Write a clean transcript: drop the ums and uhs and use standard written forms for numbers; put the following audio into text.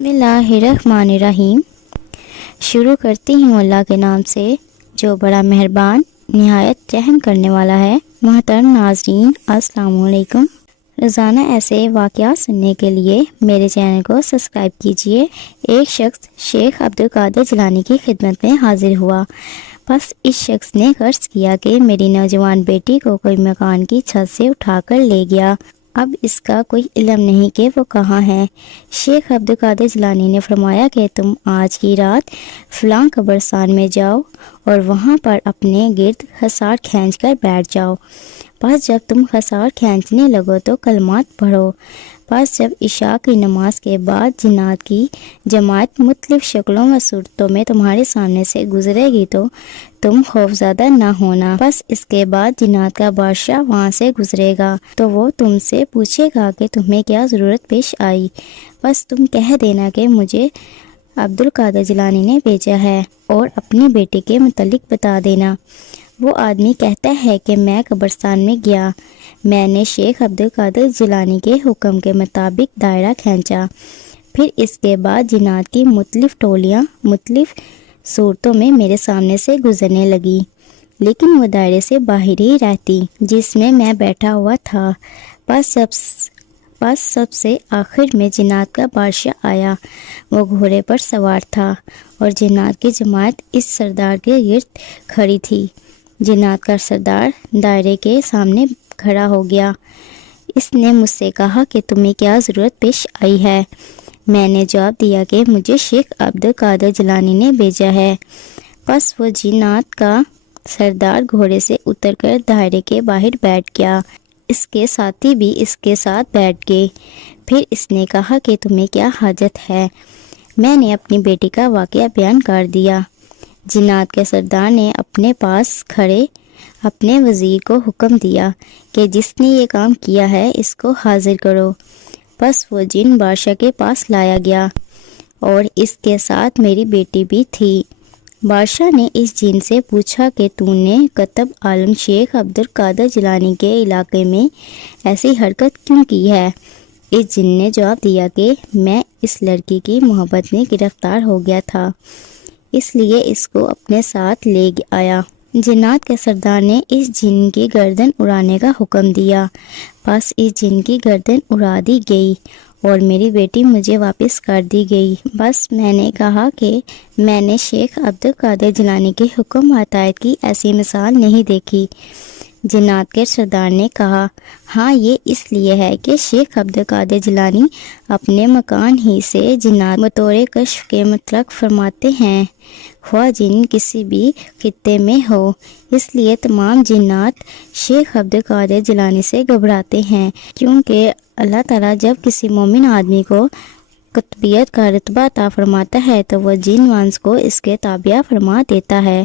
بسم اللہ الرحمن الرحیم۔ شروع کرتی ہوں اللہ کے نام سے جو بڑا مہربان نہایت رحم کرنے والا ہے۔ محترم ناظرین، السلام علیکم۔ روزانہ ایسے واقعات سننے کے لیے میرے چینل کو سبسکرائب کیجیے۔ ایک شخص شیخ عبدالقادر جیلانی کی خدمت میں حاضر ہوا۔ بس اس شخص نے عرض کیا کہ میری نوجوان بیٹی کو کوئی مکان کی چھت سے اٹھا کر لے گیا، اب اس کا کوئی علم نہیں کہ وہ کہاں ہے۔ شیخ عبدالقادر جیلانی نے فرمایا کہ تم آج کی رات فلاں قبرستان میں جاؤ اور وہاں پر اپنے گرد حصار کھینچ کر بیٹھ جاؤ۔ بس جب تم حصار کھینچنے لگو تو کلمات پڑھو۔ بس جب عشاء کی نماز کے بعد جنات کی جماعت مختلف شکلوں و صورتوں میں تمہارے سامنے سے گزرے گی تو تم خوفزدہ نہ ہونا۔ بس اس کے بعد جنات کا بادشاہ وہاں سے گزرے گا تو وہ تم سے پوچھے گا کہ تمہیں کیا ضرورت پیش آئی۔ بس تم کہہ دینا کہ مجھے عبدالقادر جیلانی نے بھیجا ہے اور اپنی بیٹی کے متعلق بتا دینا۔ وہ آدمی کہتا ہے کہ میں قبرستان میں گیا، میں نے شیخ عبدالقادر جیلانی کے حکم کے مطابق دائرہ کھینچا، پھر اس کے بعد جنات کی مختلف ٹولیاں مختلف صورتوں میں میرے سامنے سے گزرنے لگی، لیکن وہ دائرے سے باہر ہی رہتی جس میں میں بیٹھا ہوا تھا۔ بس سب سے آخر میں جنات کا بادشاہ آیا، وہ گھوڑے پر سوار تھا اور جنات کی جماعت اس سردار کے گرد کھڑی تھی۔ جنات کا سردار دائرے کے سامنے کھڑا ہو گیا۔ اس نے مجھ سے کہا کہ تمہیں کیا ضرورت پیش آئی ہے؟ میں نے جواب دیا کہ مجھے شیخ عبدالقادر جیلانی نے بھیجا ہے۔ بس وہ جنات کا سردار گھوڑے سے اتر کر دائرے کے باہر بیٹھ گیا، اس کے ساتھی بھی اس کے ساتھ بیٹھ گئے۔ پھر اس نے کہا کہ تمہیں کیا حاجت ہے؟ میں نے اپنی بیٹی کا واقعہ بیان کر دیا۔ جنات کے سردار نے اپنے پاس کھڑے اپنے وزیر کو حکم دیا کہ جس نے یہ کام کیا ہے اس کو حاضر کرو۔ بس وہ جن بادشاہ کے پاس لایا گیا اور اس کے ساتھ میری بیٹی بھی تھی۔ بادشاہ نے اس جن سے پوچھا کہ تو نے قطب عالم شیخ عبدالقادر جیلانی کے علاقے میں ایسی حرکت کیوں کی ہے؟ اس جن نے جواب دیا کہ میں اس لڑکی کی محبت میں گرفتار ہو گیا تھا، اس لیے اس کو اپنے ساتھ لے آیا۔ جنات کے سردار نے اس جن کی گردن اڑانے کا حکم دیا۔ بس اس جن کی گردن اڑا دی گئی اور میری بیٹی مجھے واپس کر دی گئی۔ بس میں نے کہا کہ میں نے شیخ عبدالقادر جیلانی کے حکم و اطاعت کی ایسی مثال نہیں دیکھی۔ جنات کے سردار نے کہا، ہاں یہ اس لیے ہے کہ شیخ عبدالقادر جیلانی اپنے مکان ہی سے جنات بطور کشف کے مطلق فرماتے ہیں، خواہ جن کسی بھی خطے میں ہو۔ اس لیے تمام جنات شیخ عبدالقادر جیلانی سے گھبراتے ہیں، کیونکہ اللہ تعالیٰ جب کسی مومن آدمی کو قطبیت کا رتبہ عطا فرماتا ہے تو وہ جن وانس کو اس کے تابع فرما دیتا ہے۔